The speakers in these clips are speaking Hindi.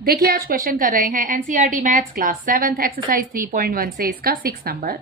देखिए आज क्वेश्चन कर रहे हैं NCERT maths class 7th exercise 3.1 से इसका 6 नंबर।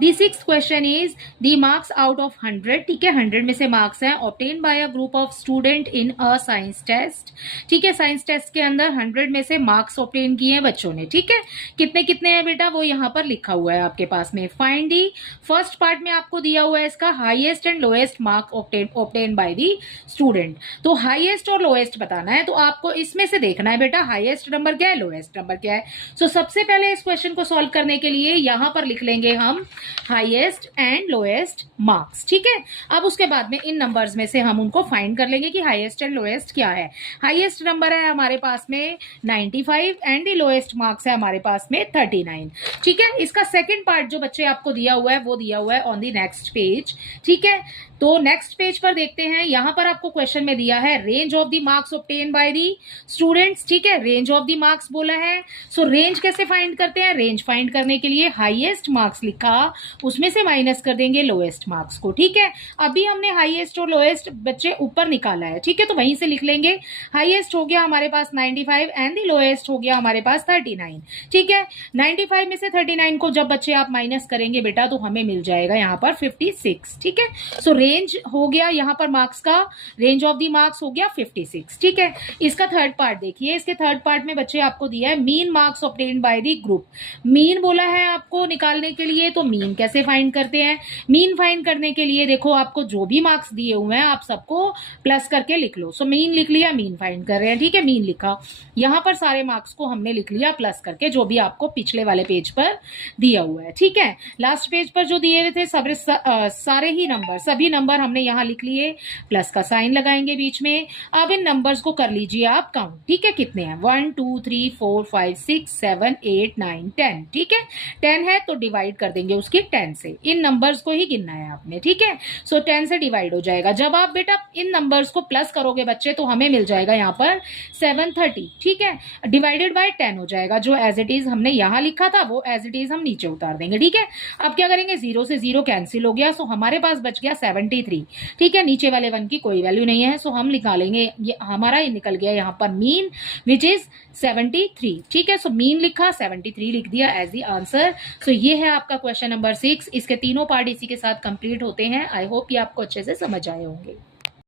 The 6th question is the marks out of 100। ठीक है, 100 में से मार्क्स हैं obtain by a group of student in a science test. ठीक है, साइंस टेस्ट के अंदर 100 में से मार्क्स ऑब्टेन किए हैं बच्चों ने। ठीक है, कितने कितने हैं बेटा वो यहाँ पर लिखा हुआ है आपके पास में। फाइंड दी, फर्स्ट पार्ट में आपको दिया हुआ है इसका highest and lowest mark obtain by the student. तो हाईएस्ट और लोएस्ट बताना है, तो आपको इसमें से देखना है बेटा हाईएस्ट नंबर क्या है, लोएस्ट नंबर क्या है। सो सबसे पहले इस क्वेश्चन को सॉल्व करने के लिए यहां पर लिख लेंगे हम हाईएस्ट एंड लोएस्ट मार्क्स। ठीक है, अब उसके बाद में इन नंबर्स में से हम उनको फाइंड कर लेंगे कि हाईएस्ट एंड लोएस्ट क्या है। हाईएस्ट नंबर है हमारे पास में 95 एंड द लोएस्ट मार्क्स है हमारे पास में 39। ठीक है, इसका सेकंड पार्ट जो बच्चे आपको दिया हुआ है वो दिया हुआ है ऑन द नेक्स्ट पेज। ठीक है, तो नेक्स्ट पेज पर देखते हैं, यहां पर आपको क्वेश्चन में दिया है range of the marks obtain by the students. ठीक है, रेंज ऑफ द मार्क्स बोला है। सो रेंज कैसे फाइंड करते हैं, रेंज फाइंड करने के लिए हाईएस्ट मार्क्स लिखा, उसमें से माइनस कर देंगे लोएस्ट मार्क्स को। ठीक है, अभी हमने हाईएस्ट और लोएस्ट बच्चे ऊपर निकाला है। ठीक है, तो वहीं से लिख लेंगे हाईएस्ट हो गया हमारे पास 95 एंड द लोएस्ट हो गया हमारे पास 39। ठीक है, 95 में से 39 को जब बच्चे आप माइनस करेंगे बेटा तो हमें मिल जाएगा यहाँ पर 56। ठीक है, सो रेंज हो गया यहाँ पर मार्क्स का, रेंज ऑफ दी मार्क्स हो गया 56। ठीक है, इसका थर्ड पार्ट देखिए, इसके थर्ड पार्ट में बच्चे आपको दिया है mean marks obtained by the group. Mean बोला है आपको निकालने के लिए, तो मीन कैसे फाइंड करते हैं। मीन फाइंड करने के लिए देखो आपको जो भी मार्क्स दिए हुए हैं आप सबको प्लस करके लिख लो। सो मीन लिख लिया, मीन फाइंड कर रहे हैं। ठीक है, मीन लिखा, यहां पर सारे मार्क्स को हमने लिख लिया प्लस करके जो भी आपको पिछले वाले पेज पर दिया हुआ है। ठीक है, लास्ट पेज पर जो दिए हुए थे सारे ही नंबर, सभी नंबर हमने यहां लिख लिए, प्लस का साइन लगाएंगे बीच में। अब इन नंबर्स को कर लीजिए आप काउंट। ठीक है, कितने हैं 1 2 3 4 5 6 7 8 9 10। ठीक है, 10 है तो डिवाइड कर देंगे उसकी 10 से, इन नंबर्स को ही गिनना है आपने। ठीक है, सो 10 से डिवाइड हो जाएगा। जब आप बेटा इन नंबर्स को प्लस करोगे बच्चे तो हमें मिल जाएगा यहाँ पर 730। ठीक है, डिवाइडेड बाय 10 हो जाएगा, जो एज इट इज हमने यहां लिखा था वो एज इट इज हम नीचे उतार देंगे। ठीक है, अब क्या करेंगे, 0 से 0 कैंसिल हो गया, सो हमारे पास बच गया 73। ठीक है, नीचे वाले 1 की कोई वैल्यू नहीं है, सो हम निकालेंगे, ये हमारा ये निकल गया यहाँ पर मीन विच इज 73। ठीक है, सो मीन लिखा, 73 लिख दिया एज द आंसर। सो ये है आपका क्वेश्चन नंबर 6। इसके तीनों पार्ट इसी के साथ कंप्लीट होते हैं। आई होप ये आपको अच्छे से समझ आए होंगे।